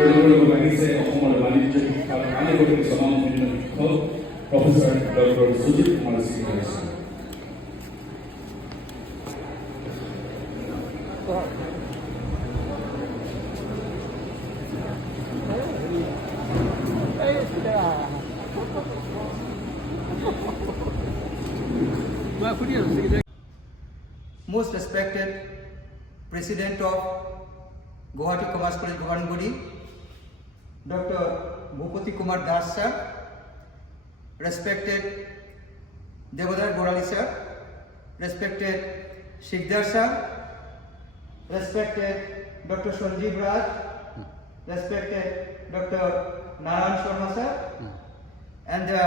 তেওঁলোকৰ লাগিছে অসমৰ বাণিজ্য শিক্ষাৰ আনে গতিকে সমাজ বিভিন্ন শিক্ষক প্ৰফেসৰ ডক্টৰ সুজিত কুমাৰ সিং আহিছে। Most respected President of Guwahati Commerce College Governing Body, Dr. Bhupati Kumar Das sir, respected Devadar Gorali sir, respected Shikdar sir, respected Dr. Sanjeev Raj, respected Dr. Narayan Sharma sir, and the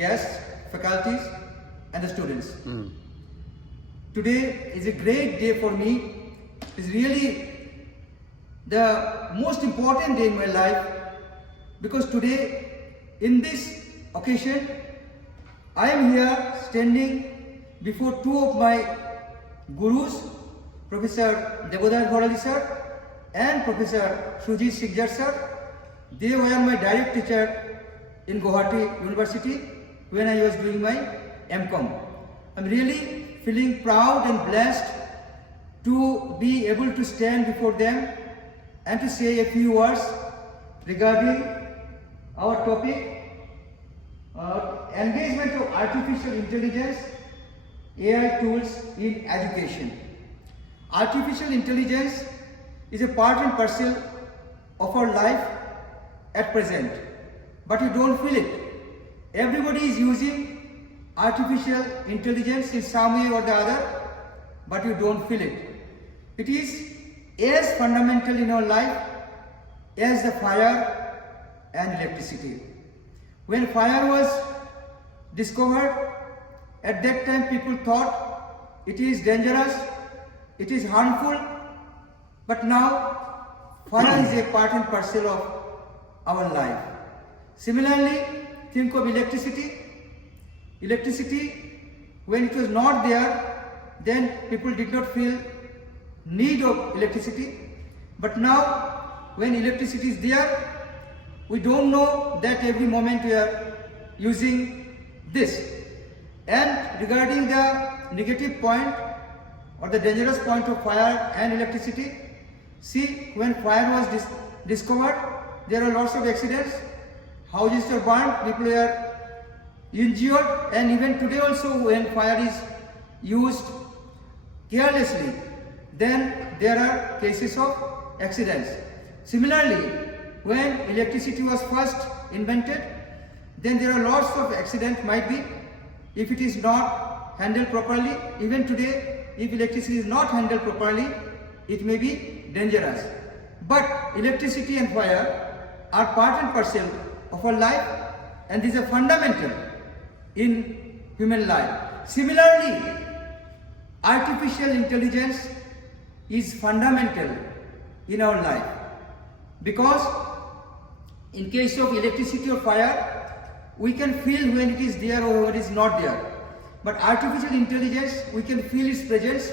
guests, faculties, and the students. Today is a great day for me. It's really the most important day in my life because today, in this occasion, I am here standing before two of my gurus, Professor Devadar Gorali sir and Professor Sujit Sikjar sir. They were my direct teacher in Guwahati University when I was doing my MCom. I'm really feeling proud and blessed to be able to stand before them and to say a few words regarding our topic, engagement of artificial intelligence, AI tools in education. Artificial intelligence is a part and parcel of our life at present, but you don't feel it. Everybody is using artificial intelligence in some way or the other, but you don't feel it. It is as fundamental in our life as the fire and electricity. When fire was discovered, at that time people thought it is dangerous, it is harmful, but now fire is a part and parcel of our life. Similarly, think of electricity. Electricity, when it was not there, then people did not feel need of electricity. But now, when electricity is there, we don't know that every moment we are using this. And regarding the negative point or the dangerous point of fire and electricity, see, when fire was discovered, there are lots of accidents. Houses were burned, people were injured, and even today also when fire is used carelessly, then there are cases of accidents. Similarly, when electricity was first invented, then there are lots of accidents might be if it is not handled properly. Even today, if electricity is not handled properly, it may be dangerous. But electricity and fire are part and parcel of our life, and these are fundamental in human life. Similarly, artificial intelligence is fundamental in our life because in case of electricity or fire, we can feel when it is there or when it is not there. But artificial intelligence, we can feel its presence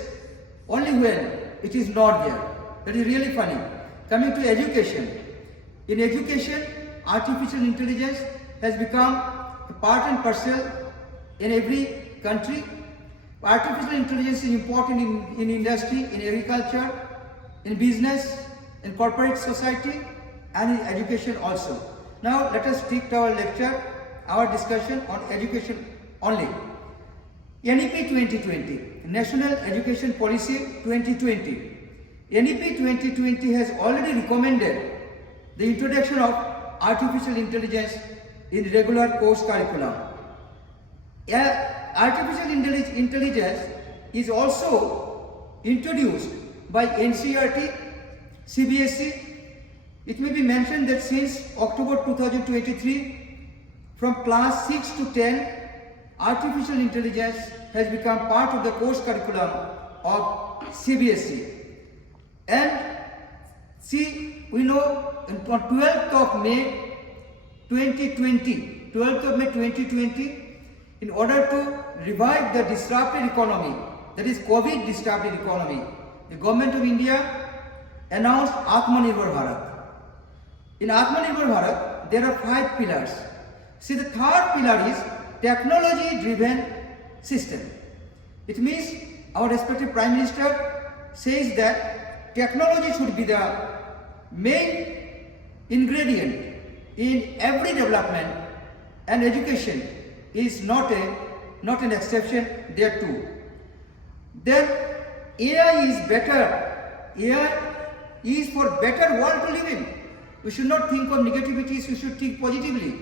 only when it is not there. That is really funny. Coming to education. In education, artificial intelligence has become a part and parcel in every country. Artificial intelligence is important in industry, in agriculture, in business, in corporate society, and in education also. Now let us stick to our lecture, our discussion on education only. NEP 2020, National Education Policy 2020. NEP 2020 has already recommended the introduction of artificial intelligence in regular course curriculum. Artificial intelligence is also introduced by NCERT, CBSE. It may be mentioned that since October 2023, from class 6 to 10, artificial intelligence has become part of the course curriculum of CBSE. And see, we know on 12th of May 2020, in order to revive the disrupted economy, that is COVID disrupted economy, the government of India announced Atmanirbhar Bharat. In Atmanirbhar Bharat, there are 5 pillars. See, the third pillar is technology-driven system. It means our respective Prime Minister says that technology should be the main ingredient in every development, and education is not an exception there too. Then AI is better. AI is for better world to live in. We should not think of negativities, we should think positively.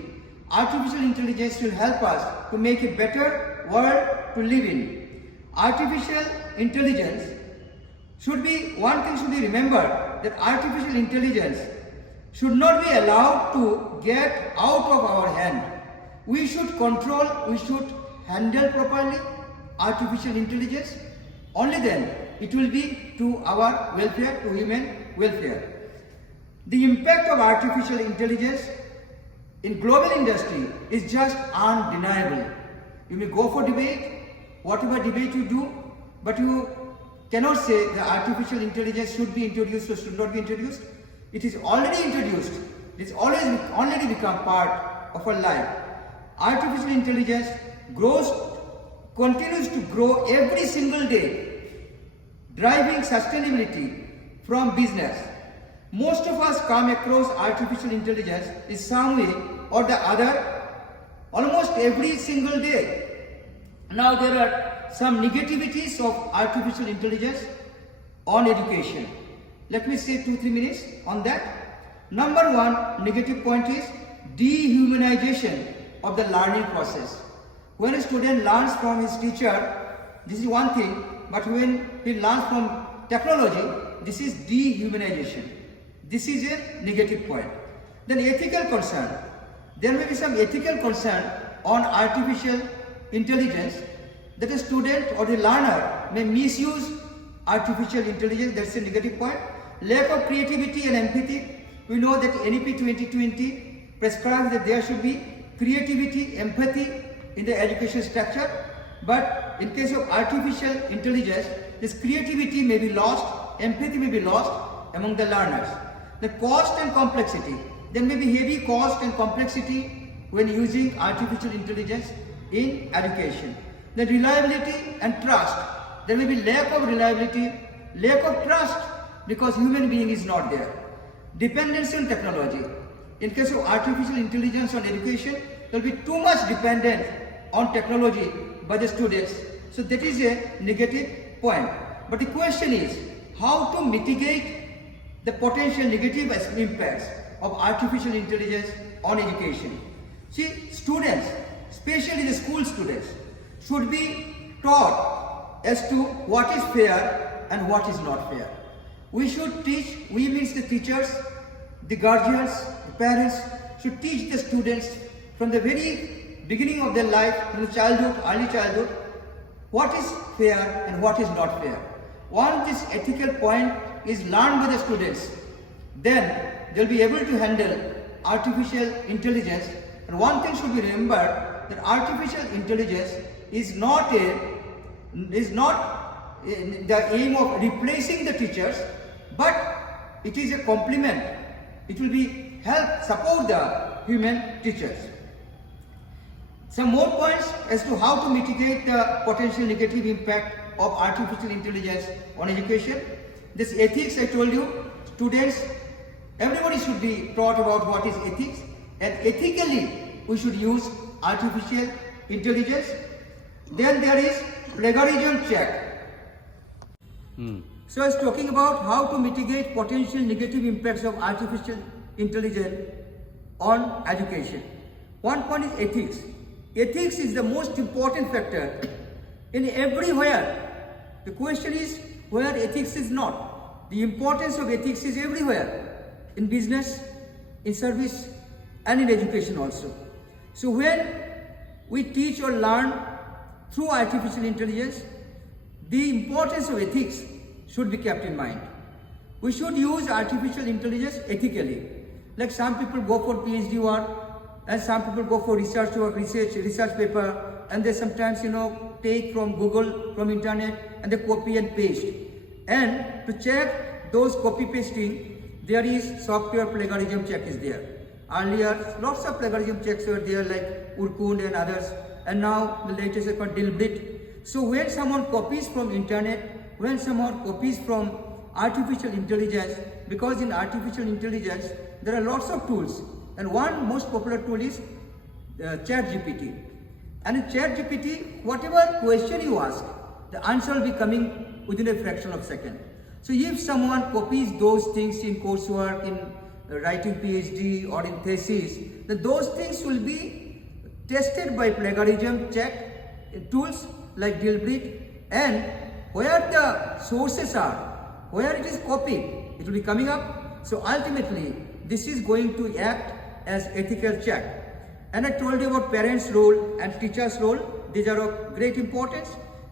Artificial intelligence will help us to make a better world to live in. Artificial intelligence one thing should be remembered, that artificial intelligence should not be allowed to get out of our hand. We should control, we should handle properly artificial intelligence. Only then it will be to our welfare, to human welfare. The impact of artificial intelligence in global industry is just undeniable. You may go for debate, whatever debate you do, but you cannot say that artificial intelligence should be introduced or should not be introduced. It is already introduced. It is already become part of our life. Artificial intelligence continues to grow every single day, driving sustainability from business. Most of us come across artificial intelligence in some way or the other almost every single day. Now there are some negativities of artificial intelligence on education. Let me say 2-3 minutes on that. Number one negative point is dehumanization of the learning process. When a student learns from his teacher, this is one thing, but when he learns from technology, this is dehumanization. This is a negative point. Then ethical concern. There may be some ethical concern on artificial intelligence, that a student or the learner may misuse artificial intelligence. That's a negative point. Lack of creativity and empathy. We know that NEP 2020 prescribes that there should be creativity, empathy in the education structure. But in case of artificial intelligence, this creativity may be lost, empathy may be lost among the learners. The cost and complexity. There may be heavy cost and complexity when using artificial intelligence in education. The reliability and trust. There may be lack of reliability, lack of trust because human being is not there. Dependency on technology. In case of artificial intelligence on education, there will be too much dependent on technology by the students. So that is a negative point. But the question is how to mitigate the potential negative impacts of artificial intelligence on education. See, students, especially the school students, should be taught as to what is fair and what is not fair. We should teach, we means the teachers, the guardians, the parents, should teach the students from the very beginning of their life, from the childhood, early childhood, what is fair and what is not fair. Once this ethical point is learned by the students, then they will be able to handle artificial intelligence. And one thing should be remembered, that artificial intelligence is not the aim of replacing the teachers, but it is a complement. It will be support the human teachers. Some more points as to how to mitigate the potential negative impact of artificial intelligence on education. This ethics, I told you, students, everybody should be taught about what is ethics, and ethically we should use artificial intelligence. Then there is plagiarism check. So I was talking about how to mitigate potential negative impacts of artificial intelligence on education. One point is ethics. Ethics is the most important factor in everywhere. The question is where ethics is not. The importance of ethics is everywhere, in business, in service, and in education also. So when we teach or learn through artificial intelligence, the importance of ethics should be kept in mind. We should use artificial intelligence ethically. Like some people go for PhD work, and some people go for research work, research paper, and they sometimes take from Google, from internet, and they copy and paste. And to check those copy pasting, there is software plagiarism check is there. Earlier, lots of plagiarism checks were there like Urkund and others, and now the latest is called Dilbit. So when someone copies from internet, when someone copies from artificial intelligence, because in artificial intelligence there are lots of tools, and one most popular tool is ChatGPT. And in ChatGPT, whatever question you ask, the answer will be coming within a fraction of a second. So if someone copies those things in coursework, in writing PhD or in thesis, then those things will be tested by plagiarism check tools like Dilbit, and where the sources are, where it is copied, it will be coming up. So ultimately, this is going to act as ethical check. And I told you about parents' role and teachers' role. These are of great importance.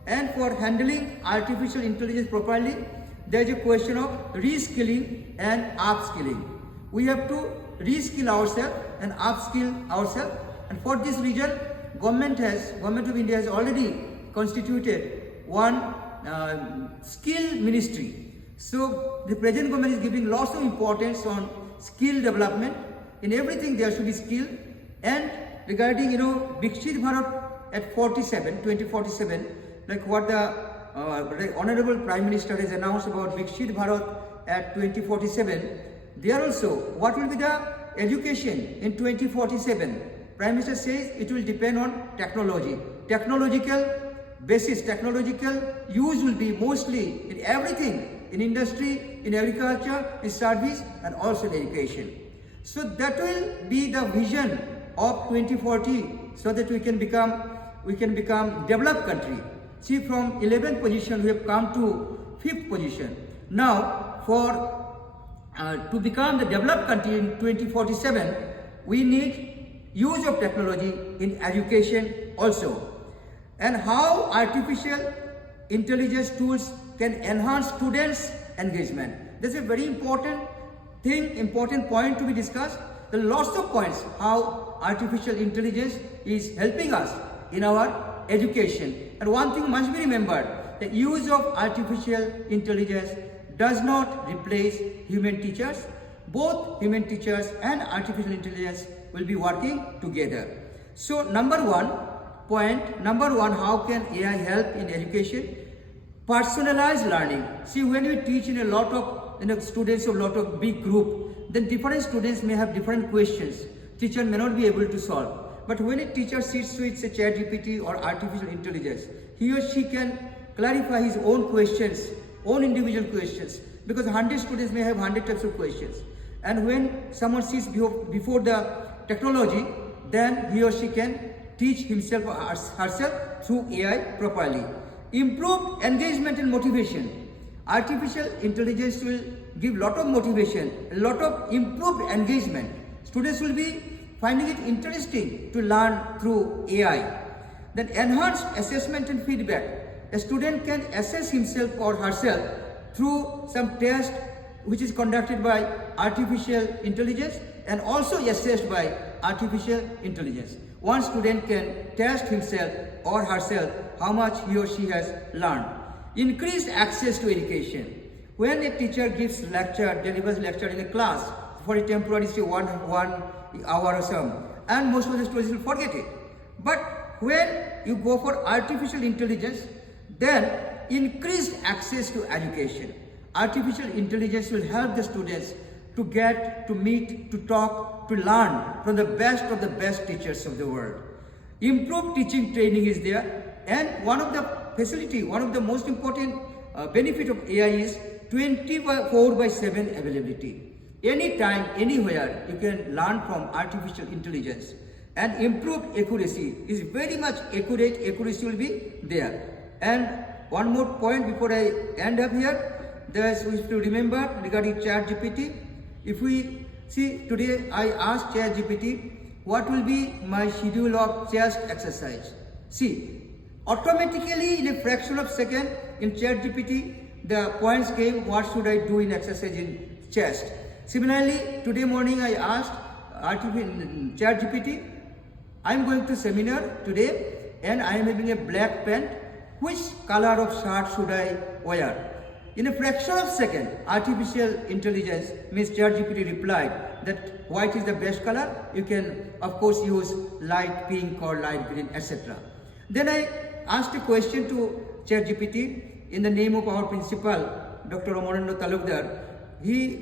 And for handling artificial intelligence properly, there is a question of reskilling and upskilling. We have to reskill ourselves and upskill ourselves. And for this reason, Government of India has already constituted one skill ministry. So the present government is giving lots of importance on skill development. In everything there should be skill. And regarding Viksit Bharat at 2047, like what the Honorable Prime Minister has announced about Viksit Bharat at 2047, there also what will be the education in 2047? Prime Minister says it will depend on technology. Technological basis, technological use will be mostly in everything, in industry, in agriculture, in service, and also in education. So that will be the vision of 2040, so that we can become developed country. See, from 11th position we have come to 5th position. Now, to become the developed country in 2047, we need use of technology in education also. And how artificial intelligence tools can enhance students' engagement. This is a very important thing, important point to be discussed. There are lots of points how artificial intelligence is helping us in our education. And one thing must be remembered, the use of artificial intelligence does not replace human teachers. Both human teachers and artificial intelligence will be working together. So number one, how can AI help in education? Personalized learning. See, when we teach in a lot of students of lot of big group, then different students may have different questions. Teacher may not be able to solve. But when a teacher sits with a ChatGPT or artificial intelligence, he or she can clarify his own questions, own individual questions, because 100 students may have 100 types of questions. And when someone sits before the technology, then he or she can teach himself or herself through AI properly. Improved engagement and motivation. Artificial intelligence will give lot of motivation, a lot of improved engagement. Students will be finding it interesting to learn through AI. Then enhanced assessment and feedback. A student can assess himself or herself through some test which is conducted by artificial intelligence and also assessed by artificial intelligence. One student can test himself or herself how much he or she has learned. Increased access to education. When a teacher delivers lecture in a class for a temporary, say 1 hour or so, and most of the students will forget it. But when you go for artificial intelligence, then increased access to education. Artificial intelligence will help the students to get, to meet, to talk, to learn from the best of the best teachers of the world. Improved teaching training is there, and one of the most important benefit of AI is 24/7 availability. Anytime, anywhere, you can learn from artificial intelligence. And improved accuracy is very much accurate, accuracy will be there. And one more point before I end up here, we have to remember regarding ChatGPT. If we see today, I asked ChatGPT, what will be my schedule of chest exercise? See, automatically in a fraction of a second in ChatGPT, the points came, what should I do in exercise in chest? Similarly, today morning I asked ChatGPT, I am going to seminar today and I am having a black pant. Which color of shirt should I wear? In a fraction of a second, artificial intelligence, Ms. ChatGPT replied that white is the best color. You can, of course, use light pink or light green, etc. Then I asked a question to ChatGPT in the name of our principal, Dr. Amarendra Talukdar.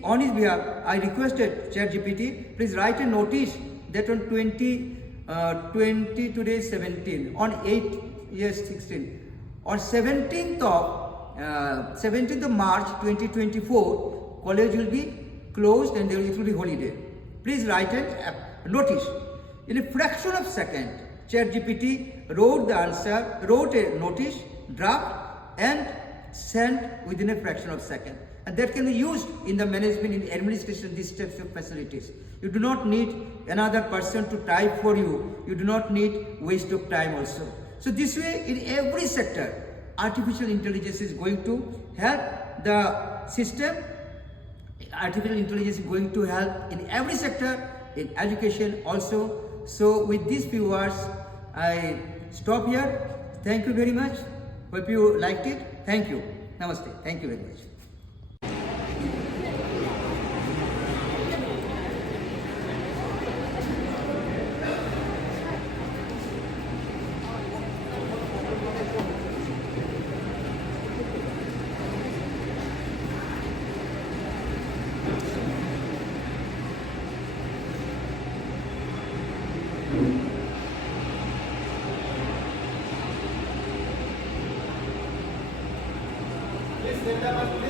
On his behalf, I requested ChatGPT, please write a notice that on 20, today is 17, on 8, yes 16, on 17th of March 2024, college will be closed and it will be holiday. Please write a notice. In a fraction of a second, ChatGPT wrote the answer, wrote a notice, draft, and sent within a fraction of a second. And that can be used in the management, in administration, these types of facilities. You do not need another person to type for you. You do not need waste of time also. So this way, in every sector, artificial intelligence is going to help the system. Artificial intelligence is going to help in every sector, in education also. So with these few words, I stop here. Thank you very much. Hope you liked it. Thank you. Namaste. Thank you very much. Please stand up.